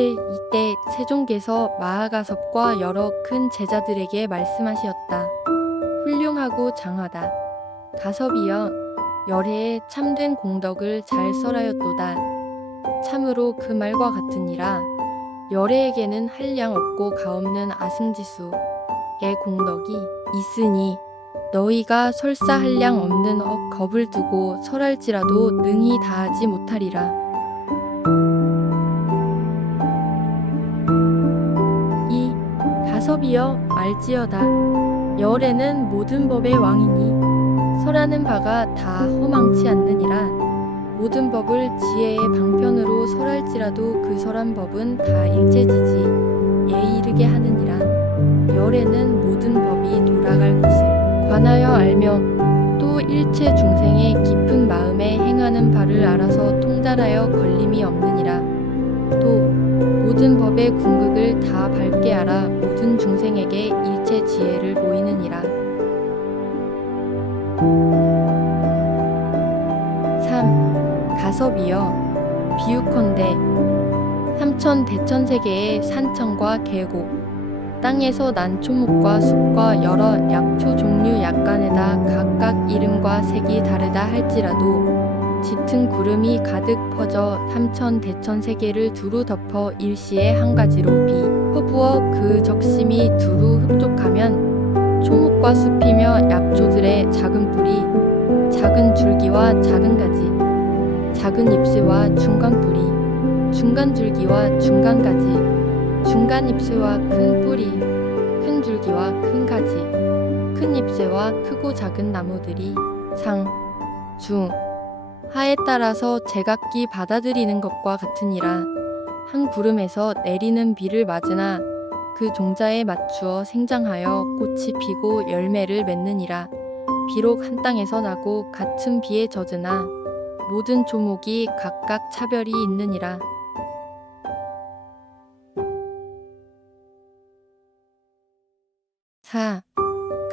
이때 세종께서 마하가섭과 여러 큰 제자들에게 말씀하시었다. 훌륭하고 장하다. 가섭이여, 열해에 참된 공덕을 잘 설하였도다. 참으로 그 말과 같으니라. 열해에게는 한량 없고 가없는 아승지수의 공덕이 있으니 너희가 설사 한량 없는 겁을 두고 설할지라도 능히 다하지 못하리라. 이 가섭이여, 알지어다. 열에는 모든 법의 왕이니 설하는 바가 다 허망치 않느니라. 모든 법을 지혜의 방편으로 설할지라도 그 설한 법은 다 일체지지에 이르게 하느니라. 열에는 모든 법이 돌아갈 것을 관하여 알며 또 일체 중생의 깊은 마음에 행하는 바를 알아서 통달하여 걸림이 없느니라. 또 모든 법의 궁극을 다 밝게 알아 모든 중생에게 일체 지혜를 보이느니라. 3. 가섭이여, 비유컨대 삼천 대천세계의 산천과 계곡, 땅에서 난 초목과 숲과 여러 약초 종류 약간에다 각각 이름과 색이 다르다 할지라도 짙은 구름이 가득 퍼져 삼천 대천세계를 두루 덮어 일시에 한 가지로 퍼부어 그 적심이 두루 흡족하면 초목과 숲이며 약초들의 작은 뿌리, 작은 줄기와 작은 가지, 작은 잎새와 중간 뿌리, 중간 줄기와 중간 가지, 중간 잎새와 큰 뿌리, 큰 줄기와 큰 가지, 큰 잎새와 크고 작은 나무들이 상, 중, 하에 따라서 제각기 받아들이는 것과 같으니라. 한 구름에서 내리는 비를 맞으나 그 종자에 맞추어 생장하여 꽃이 피고 열매를 맺느니라. 비록 한 땅에서 나고 같은 비에 젖으나 모든 조목이 각각 차별이 있느니라. 4.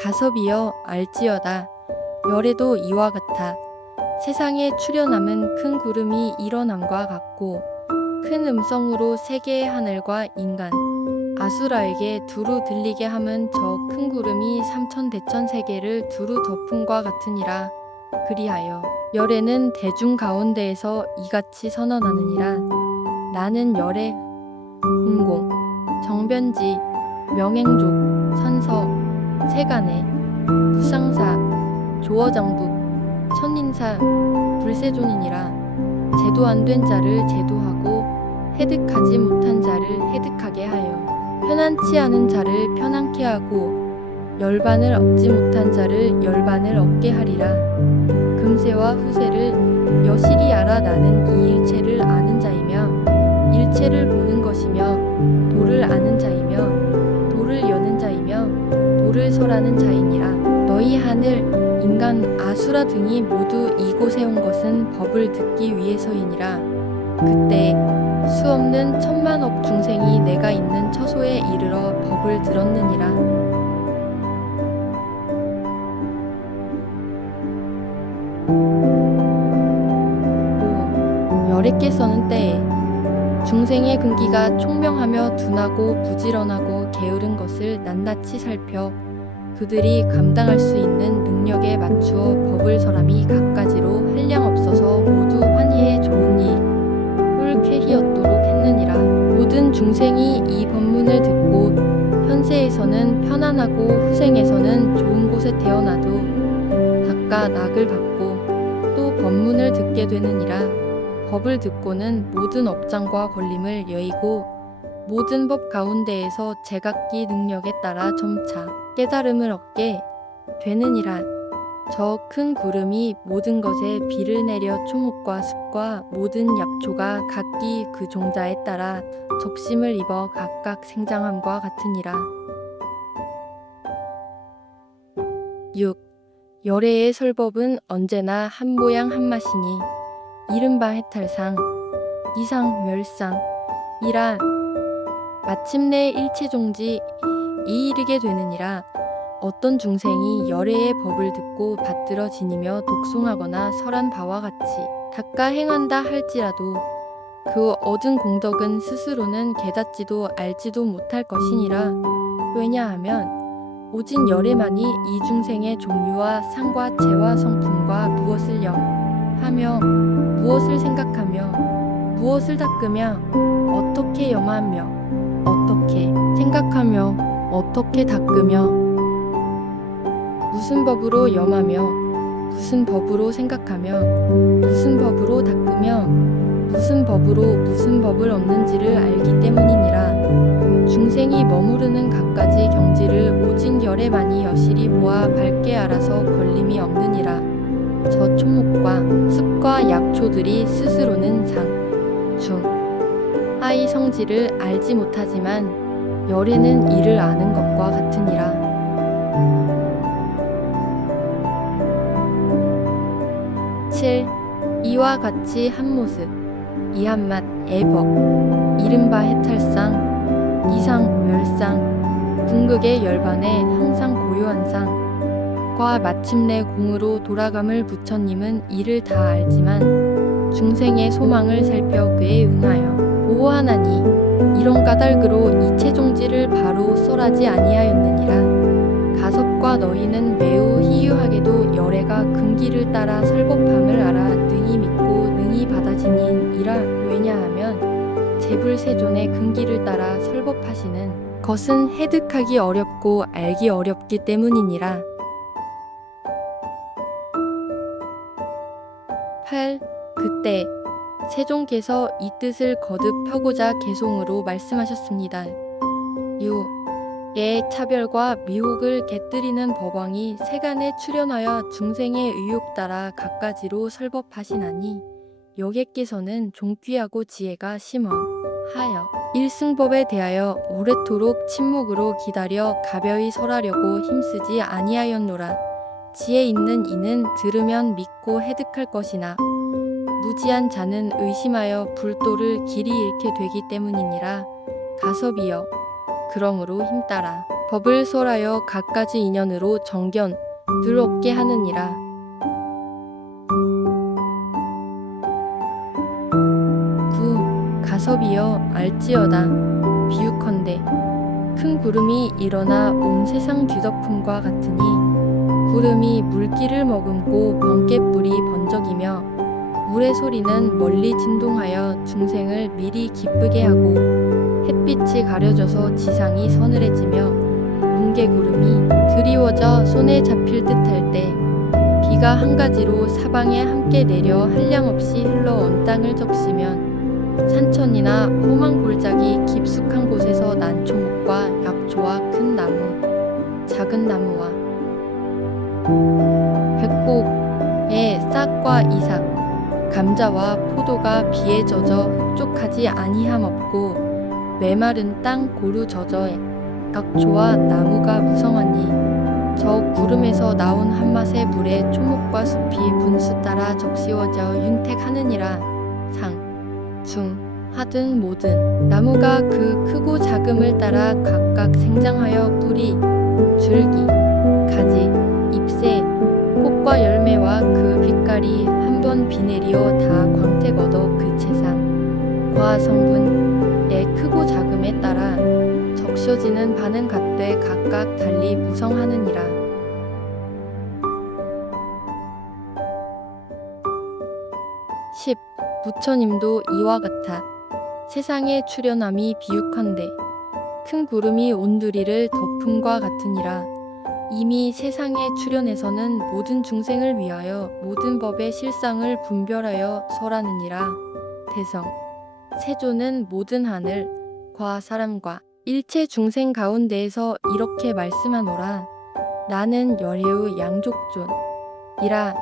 가섭이여, 알지어다. 열에도 이와 같아. 세상에 출현함은 큰 구름이 일어남과 같고 큰 음성으로 세계의 하늘과 인간, 아수라에게 두루 들리게 함은 저 큰 구름이 삼천 대천 세계를 두루 덮음과 같으니라. 그리하여 열에는 대중 가운데에서 이같이 선언하느니라. 나는 열의 운공, 정변지, 명행족, 선서, 세간의, 부상사, 조어장국, 천인사, 불세존이니라. 제도 안 된 자를 제도하고 해득하지 못한 자를 해득하게 하여 편안치 않은 자를 편안케 하고 열반을 얻지 못한 자를 열반을 얻게 하리라. 금세와 후세를 여실히 알아. 나는 이 일체를 아는 자이며 일체를 보는 것이며 도를 아는 자이며 도를 여는 자이며 도를 설하는 자이니라. 너희 하늘, 인간, 아수라 등이 모두 이곳에 온 것은 법을 듣기 위해서이니라. 그때 수없는 천만억 중생이 내가 있는 처소에 이르러 법을 들었느니라. 5. 열애께서는 때에 중생의 근기가 총명하며 둔하고 부지런하고 게으른 것을 낱낱이 살펴 그들이 감당할 수 있는 능력에 맞추어 법을 설함이 갖가지로 한량 없어서 모두 환희에 좋은 일, 홀쾌히얻도록 했느니라. 모든 중생이 이 법문을 듣고 현세에서는 편안하고 후생에서는 좋은 곳에 태어나도 각각 낙을 받고 또 법문을 듣게 되느니라. 법을 듣고는 모든 업장과 걸림을 여의고 모든 법 가운데에서 제각기 능력에 따라 점차 깨달음을 얻게 되느니라. 저 큰 구름이 모든 것에 비를 내려 초목과 숲과 모든 약초가 각기 그 종자에 따라 적심을 입어 각각 생장함과 같으니라. 6. 열애의 설법은 언제나 한 모양 한 맛이니 이른바 해탈상, 이상, 멸상이라. 마침내 일체종지 이르게 되느니라. 어떤 중생이 열애의 법을 듣고 받들어 지니며 독송하거나 설한 바와 같이 닦아 행한다 할지라도 그 얻은 공덕은 스스로는 깨닫지도 알지도 못할 것이니라. 왜냐하면 오직 열애만이 이 중생의 종류와 상과 재와 성품과 무엇을 염하며 무엇을 생각하며 무엇을 닦으며 어떻게 염하며 어떻게 생각하며 어떻게 닦으며 무슨 법으로 염하며 무슨 법으로 생각하며 무슨 법으로 닦으며 무슨 법으로 무슨 법을 얻는지를 알기 때문이니라. 중생이 머무르는 갖가지 경지를 오직 열애만이 여실히 보아 밝게 알아서 걸림이 없느니라. 저 초목과 습과 약초들이 스스로는 상, 중, 하의 성질을 알지 못하지만 열애는 이를 아는 것과 같으니라. 7. 이와 같이 한 모습, 이 한맛 애법, 이른바 해탈상, 이상 멸상, 궁극의 열반에 항상 고요한 상과 마침내 공으로 돌아감을 부처님은 이를 다 알지만 중생의 소망을 살펴 그에 응하여 보호하나니 이런 까닭으로 이체 종지를 바로 설하지 아니하였느니라. 가섭과 너희는 매우 희유하게도 열애가 근기를 따라 설법함을 알아 능히 믿고 능히 받아지니이라. 왜냐하면 재불세존의 근기를 따라 설법하시는 것은 해득하기 어렵고 알기 어렵기 때문이니라. 8. 그때 세종께서 이 뜻을 거듭하고자 개송으로 말씀하셨습니다. 6. 의 차별과 미혹을 곁들이는 법왕이 세간에 출현하여 중생의 의욕 따라 갖가지로 설법하시나니 여객께서는 종귀하고 지혜가 심원하여 일승법에 대하여 오래도록 침묵으로 기다려 가벼이 설하려고 힘쓰지 아니하였노라. 지혜 있는 이는 들으면 믿고 해득할 것이나 무지한 자는 의심하여 불도를 길이 잃게 되기 때문이니라. 가섭이여, 그러므로 힘따라 법을 설하여 갖가지 인연으로 정견을 얻게 하느니라. 9. 가섭이여 알지어다. 비유컨대 큰 구름이 일어나 온 세상 뒤덮음과 같으니 구름이 물기를 머금고 번갯불이 번쩍이며 물의 소리는 멀리 진동하여 중생을 미리 기쁘게 하고 햇빛이 가려져서 지상이 서늘해지며 뭉게구름이 드리워져 손에 잡힐 듯할 때 비가 한 가지로 사방에 함께 내려 한량없이 흘러 온 땅을 적시면 산천이나 험한 골짜기 깊숙한 곳에서 난 초목과 약초와 큰 나무, 작은 나무와 백곡의 싹과 이삭, 감자와 포도가 비에 젖어 흡족하지 아니함 없고 메마른 땅 고루 젖어 약초와 나무가 무성하니 저 구름에서 나온 한맛의 물에 초목과 숲이 분수 따라 적시워져 윤택하느니라. 상, 중, 하등 모든 나무가 그 크고 작음을 따라 각각 생장하여 뿌리, 줄기, 가지, 잎새, 꽃과 열매와 그 빛깔이 한 번 비 내리어 다 광택 얻어 그 채상, 과성분의 크고 작음에 따라 적셔지는 바는 같되 각각 달리 무성하느니라. 10. 부처님도 이와 같아 세상에 출현함이 비유컨대 큰 구름이 온두리를 덮음과 같으니라. 이미 세상에 출현해서는 모든 중생을 위하여 모든 법의 실상을 분별하여 설하느니라. 대성 세존은 모든 하늘과 사람과 일체 중생 가운데에서 이렇게 말씀하노라. 나는 열애의 양족존이라.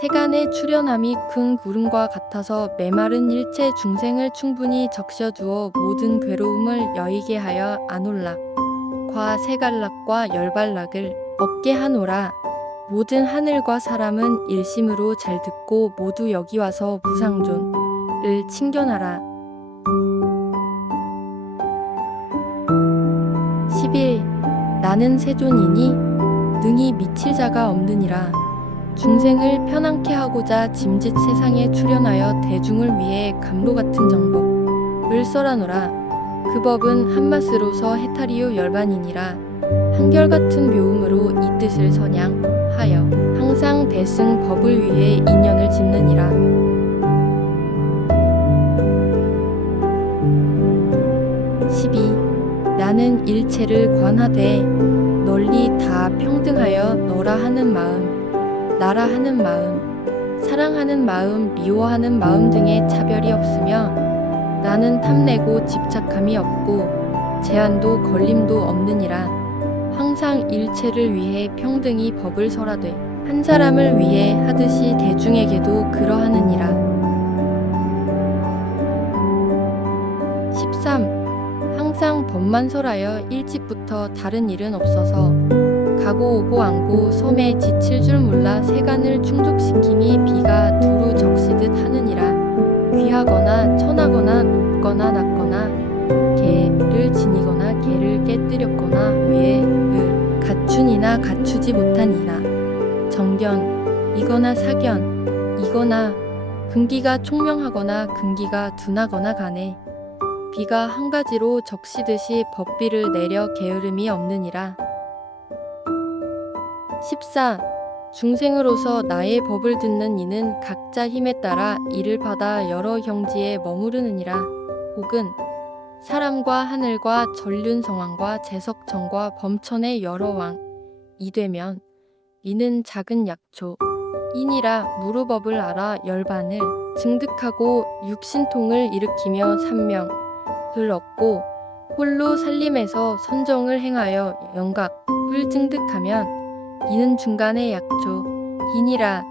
세간에 출현함이 큰 구름과 같아서 메마른 일체 중생을 충분히 적셔두어 모든 괴로움을 여이게 하여 안올락과 세갈락과 열발락을 얻게 하노라. 모든 하늘과 사람은 일심으로 잘 듣고 모두 여기 와서 무상존을 칭견하라. 11. 나는 세존이니 능히 미칠 자가 없느니라. 중생을 편안케 하고자 짐짓 세상에 출현하여 대중을 위해 감로 같은 정법을 써라노라. 그 법은 한맛으로서 해탈이요 열반이니라. 한결같은 묘음으로 이 뜻을 선양하여 항상 대승 법을 위해 인연을 짓느니라. 12. 나는 일체를 관하되 널리 다 평등하여 너라 하는 마음, 나라 하는 마음, 사랑하는 마음, 미워하는 마음 등의 차별이 없으며 나는 탐내고 집착함이 없고 제한도 걸림도 없느니라. 항상 일체를 위해 평등히 법을 설하되 한 사람을 위해 하듯이 대중에게도 그러하느니라. 13. 항상 법만 설하여 일찍부터 다른 일은 없어서 가고 오고 앉고 섬에 지칠 줄 몰라 세간을 충족시킴이 비가 두루 적시듯 하느니라. 귀하거나 천하거나 높거나 낮거나 개를 지니거나 개를 깨뜨렸거나 위에를 갖춘이나 갖추지 못하니라. 정견 이거나 사견 이거나 근기가 총명하거나 근기가 둔하거나 간에 비가 한 가지로 적시듯이 법비를 내려 게으름이 없느니라. 14. 중생으로서 나의 법을 듣는 이는 각자 힘에 따라 이를 받아 여러 형지에 머무르느니라. 혹은 사람과 하늘과 전륜성왕과 제석청과 범천의 여러 왕이 되면 이는 작은 약초 이니라. 무르법을 알아 열반을 증득하고 육신통을 일으키며 삼명을 얻고 홀로 살림에서 선정을 행하여 영각을 증득하면 이는 중간의 약초 이니라.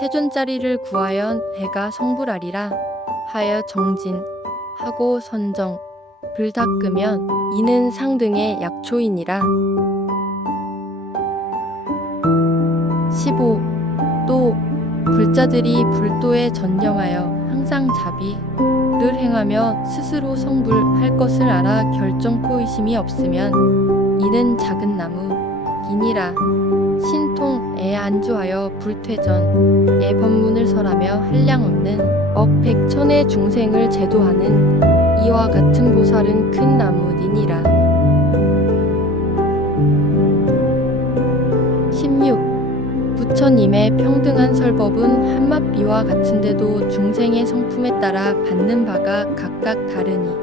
세존자리를 구하여 배가 성불하리라 하여 정진하고 선정 불 닦으면 이는 상등의 약초이니라. 15. 또 불자들이 불도에 전념하여 항상 자비를 행하며 스스로 성불할 것을 알아 결정코 의심이 없으면 이는 작은 나무이니라. 신통에 안주하여 불퇴전의 법문을 설하며 한량없는 억백천의 중생을 제도하는 이와 같은 보살은 큰 나무니라. 16. 부처님의 평등한 설법은 한맛비와 같은데도 중생의 성품에 따라 받는 바가 각각 다르니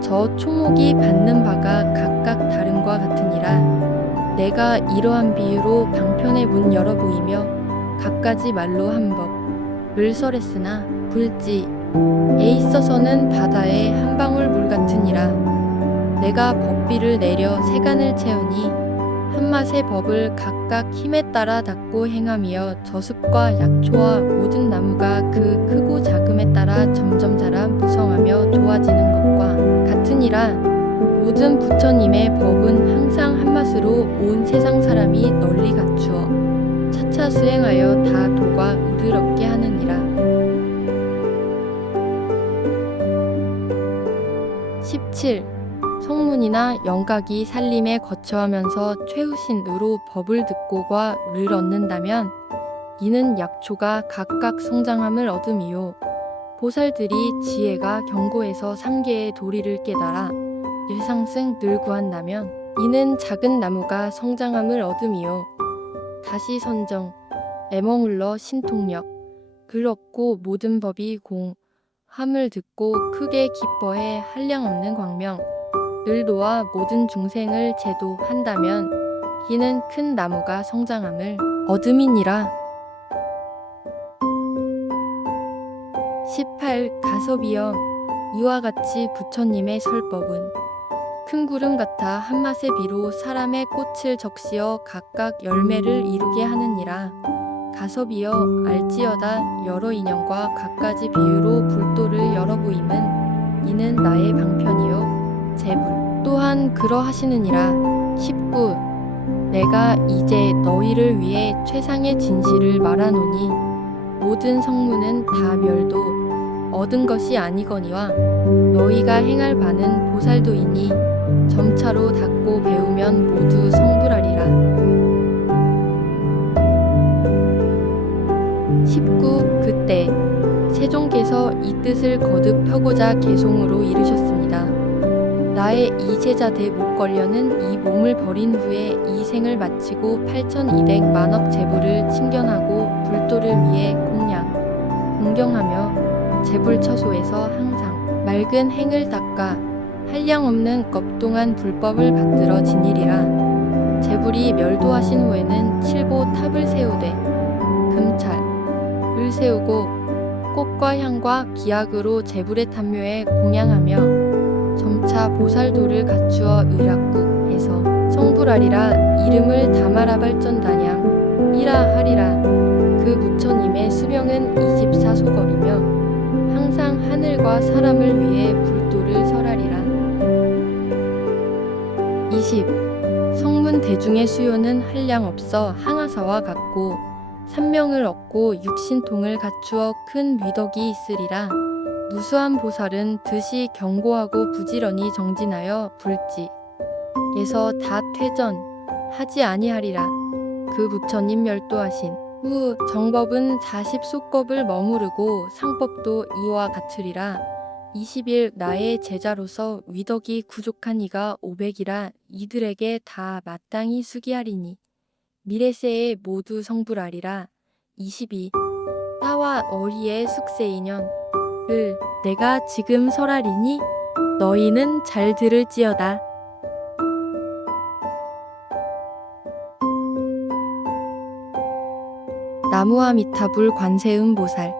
저 초목이 받는 바가 각각 다름과 같으니라. 내가 이러한 비유로 방편의 문 열어 보이며 각가지 말로 한 법을 설했으나 불지에 있어서는 바다의 한 방울 물 같으니라. 내가 법비를 내려 세간을 채우니 한맛의 법을 각각 힘에 따라 닦고 행하며 저습과 약초와 모든 나무가 그 크고 작음에 따라 점점 자라 무성하며 좋아지는 것과 같으니라. 모든 부처님의 법은 항상 한맛으로 온 세상 사람이 널리 갖추어 차차 수행하여 다 도가 이르럽게 하느니라. 17. 성문이나 영각이 살림에 거처하면서 최후신으로 법을 듣고과 를 얻는다면 이는 약초가 각각 성장함을 얻음이요 보살들이 지혜가 경고해서 삼계의 도리를 깨달아 일상승 늘 구한다면 이는 작은 나무가 성장함을 얻음이요 다시 선정 애머물러 신통력 글 얻고 모든 법이 공함을 듣고 크게 기뻐해 한량없는 광명 을 놓아 모든 중생을 제도한다면 이는 큰 나무가 성장함을 얻음이니라. 18. 가섭이여 이와 같이 부처님의 설법은 큰 구름 같아 한맛의 비로 사람의 꽃을 적시어 각각 열매를 이루게 하느니라. 가섭이여 알지어다 여러 인연과 각가지 비유로 불도를 열어 보임은 이는 나의 방편이요 제불 또한 그러하시느니라. 19. 내가 이제 너희를 위해 최상의 진실을 말하노니 모든 성문은 다 멸도 얻은 것이 아니거니와 너희가 행할 바는 보살도이니 점차로 닦고 배우면 모두 성불하리라. 19. 그때 세종께서 이 뜻을 거듭 펴고자 개송으로 이르셨습니다. 나의 이 제자 대 목걸려는 이 몸을 버린 후에 이 생을 마치고 8,200만억 제불을 친견하고 불도를 위해 공경하며 제불처소에서 항상 맑은 행을 닦아 한량없는 겁동한 불법을 받들어 지니리라. 제불이 멸도하신 후에는 칠보 탑을 세우되 금찰을 세우고 꽃과 향과 기약으로 제불의 탐묘에 공양하며 점차 보살도를 갖추어 의락국에서 성불하리라. 이름을 다마라 발전단양 이라 하리라. 그 부처님의 수명은 24소겁이며 항상 하늘과 사람을 위해 불도를 설하리라. 20. 성문 대중의 수요는 한량 없어 항아사와 같고 삼명을 얻고 육신통을 갖추어 큰 위덕이 있으리라. 무수한 보살은 듯이 경고하고 부지런히 정진하여 불지에서 다 퇴전하지 아니하리라. 그 부처님 멸도하신 후 정법은 40소겁을 머무르고 상법도 이와 같으리라. 21. 나의 제자로서 위덕이 부족한 이가 500이라. 이들에게 다 마땅히 수기하리니 미래세에 모두 성불하리라. 22. 따와 어리의 숙세인연을 내가 지금 설하리니 너희는 잘 들을지어다. 나무아미타불 관세음보살.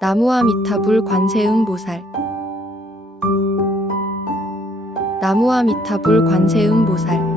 나무아미타불 관세음보살. 나무아미타불 관세음보살.